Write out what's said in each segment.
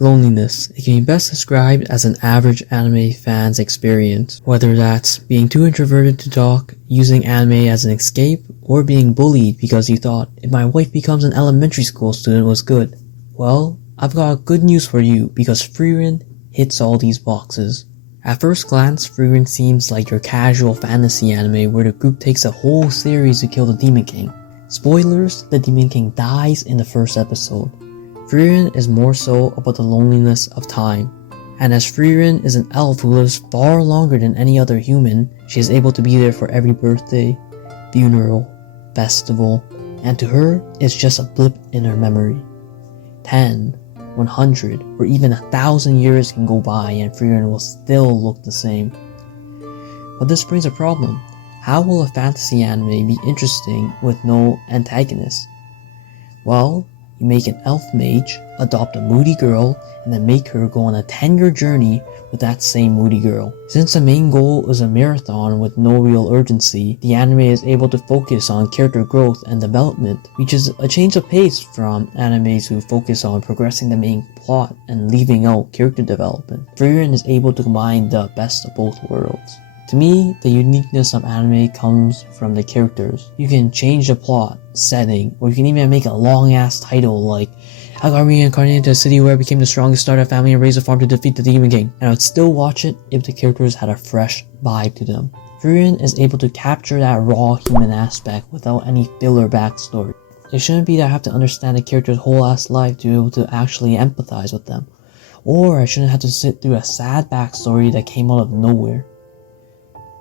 Loneliness. It can be best described as an average anime fan's experience, whether that's being too introverted to talk, using anime as an escape, or being bullied because you thought, if my wife becomes an elementary school student was good. Well, I've got good news for you because Frieren hits all these boxes. At first glance, Frieren seems like your casual fantasy anime where the group takes a whole series to kill the Demon King. Spoilers, the Demon King dies in the first episode. Frieren is more so about the loneliness of time, and as Frieren is an elf who lives far longer than any other human, she is able to be there for every birthday, funeral, festival, and to her, it's just a blip in her memory. 10, 100, or even 1,000 years can go by and Frieren will still look the same. But this brings a problem. How will a fantasy anime be interesting with no antagonist? Well, you make an elf mage, adopt a moody girl, and then make her go on a 10-year journey with that same moody girl. Since the main goal is a marathon with no real urgency, the anime is able to focus on character growth and development, which is a change of pace from animes who focus on progressing the main plot and leaving out character development. Frieren is able to combine the best of both worlds. To me, the uniqueness of anime comes from the characters. You can change the plot, setting, or you can even make a long-ass title like I got reincarnated into a city where I became the strongest, started a family, and raised a farm to defeat the Demon King. And I would still watch it if the characters had a fresh vibe to them. Frieren is able to capture that raw human aspect without any filler backstory. It shouldn't be that I have to understand the character's whole ass life to be able to actually empathize with them. Or I shouldn't have to sit through a sad backstory that came out of nowhere.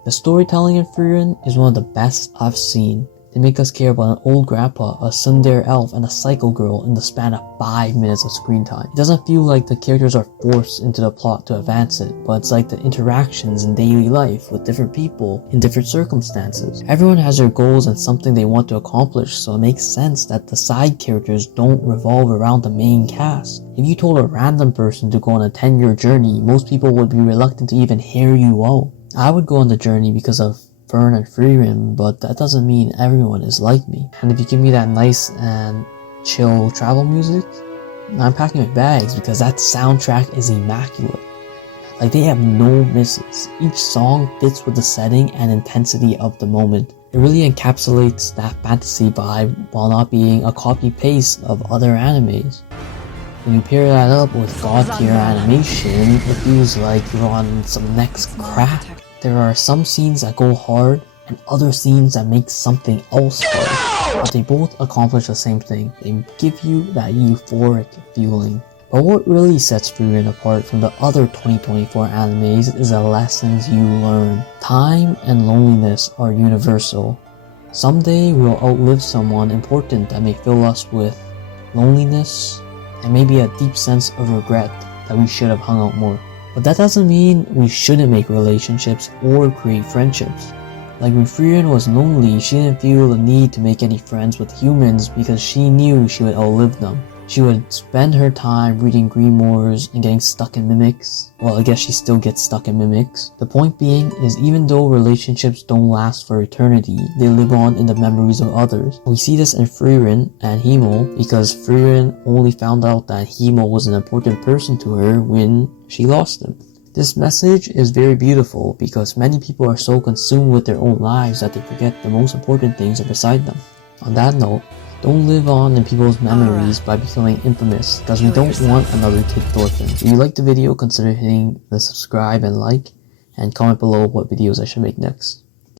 The storytelling in Frieren is one of the best I've seen. They make us care about an old grandpa, a tsundere elf, and a psycho girl in the span of 5 minutes of screen time. It doesn't feel like the characters are forced into the plot to advance it, but it's like the interactions in daily life with different people in different circumstances. Everyone has their goals and something they want to accomplish, so it makes sense that the side characters don't revolve around the main cast. If you told a random person to go on a 10-year journey, most people would be reluctant to even hear you out. I would go on the journey because of Fern and Frieren, but that doesn't mean everyone is like me. And if you give me that nice and chill travel music, I'm packing my bags because that soundtrack is immaculate. Like, they have no misses. Each song fits with the setting and intensity of the moment. It really encapsulates that fantasy vibe while not being a copy-paste of other animes. When you pair that up with god-tier animation, it feels like you're on some next crack. There are some scenes that go hard, and other scenes that make something else hard, but they both accomplish the same thing. They give you that euphoric feeling. But what really sets Frieren apart from the other 2024 animes is the lessons you learn. Time and loneliness are universal. Someday we'll outlive someone important that may fill us with loneliness and maybe a deep sense of regret that we should have hung out more. But that doesn't mean we shouldn't make relationships or create friendships. Like when Frieren was lonely, she didn't feel the need to make any friends with humans because she knew she would outlive them. She would spend her time reading grimoires and getting stuck in mimics. Well, I guess she still gets stuck in mimics. The point being is even though relationships don't last for eternity, they live on in the memories of others. We see this in Frieren and Himo because Frieren only found out that Himo was an important person to her when she lost him. This message is very beautiful because many people are so consumed with their own lives that they forget the most important things are beside them. On that note, don't live on in people's memories by becoming infamous because we don't want another Kid Thorfinn. If you liked the video, consider hitting the subscribe and like, and comment below what videos I should make next.